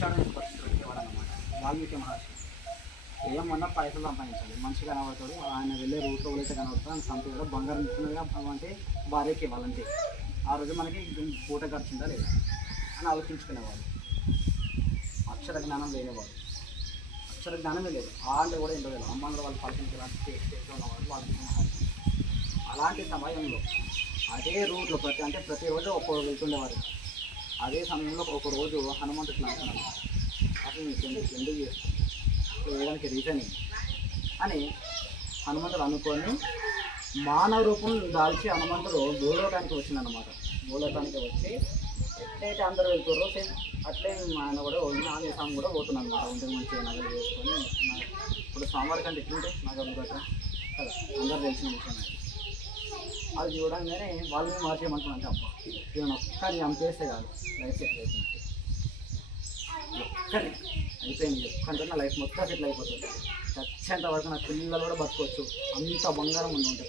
పరిస్థితులు అనమాట. వాల్మీకి మహర్షి ఏమన్నా పైసలు సంపాదించాలి, మనిషి కనబడతాడు, ఆయన వెళ్ళే రూట్లో అయితే కనబడతాడు, ఆయన సంత కూడా బంగారం ఇస్తున్నదిగా అంటే భార్యకి ఇవ్వాలంటే ఆ రోజు మనకి పూట ఖర్చుందా లేదా అని ఆలోచించుకునేవాడు. అక్షర జ్ఞానం లేనివాడు, అక్షర జ్ఞానమే లేదు, అంటే కూడా ఏంటో లేదు, అమ్మంలో వాళ్ళు పలకించడానికి చేస్తూ ఉన్నవాడు వాల్మీకి మహర్షి. అలాంటి సమయంలో అదే రూట్లో ప్రతిరోజు ఒక్కో వెళ్తుండేవారు. అదే సమయంలో ఒకరోజు హనుమంతుడు అంటున్నాడు, అసలు నీకు ఎందుకు చేస్తుంది వేయడానికి రీజన్ అని హనుమంతుడు అనుకొని మానవ రూపం దాల్చి హనుమంతుడు భూలోకానికి వచ్చిందనమాట. భూలోకానికి వచ్చి ఎట్లయితే అందరూ వెళ్తారో సేమ్ అట్లే ఆయన కూడా ఆంజనేయ స్వామి కూడా పోతున్నాను అనమాట. ఒంటికి మంచిగా నగలు వేసుకొని ఇప్పుడు స్వామివారి కంటే ఎట్లుంటే నగలు గట్రా కదా అందరూ తెలిసిన విషయం. అది చూడంగానే వాళ్ళని మార్చేయమంటున్నాను, అబ్బా నేను ఒక్కరిని చంపేస్తే కాదు లైఫ్ సెటిల్ అయిపోయినట్టు, ఒక్కరిని అయిపోయింది, ఒక్కరితో నా లైఫ్ మొత్తం సెటిల్ అయిపోతుంది, చచ్చేంత వరకు నా పిల్లలు కూడా బతకొచ్చు, అంత బంగారం ఉండి ఉంటాయి.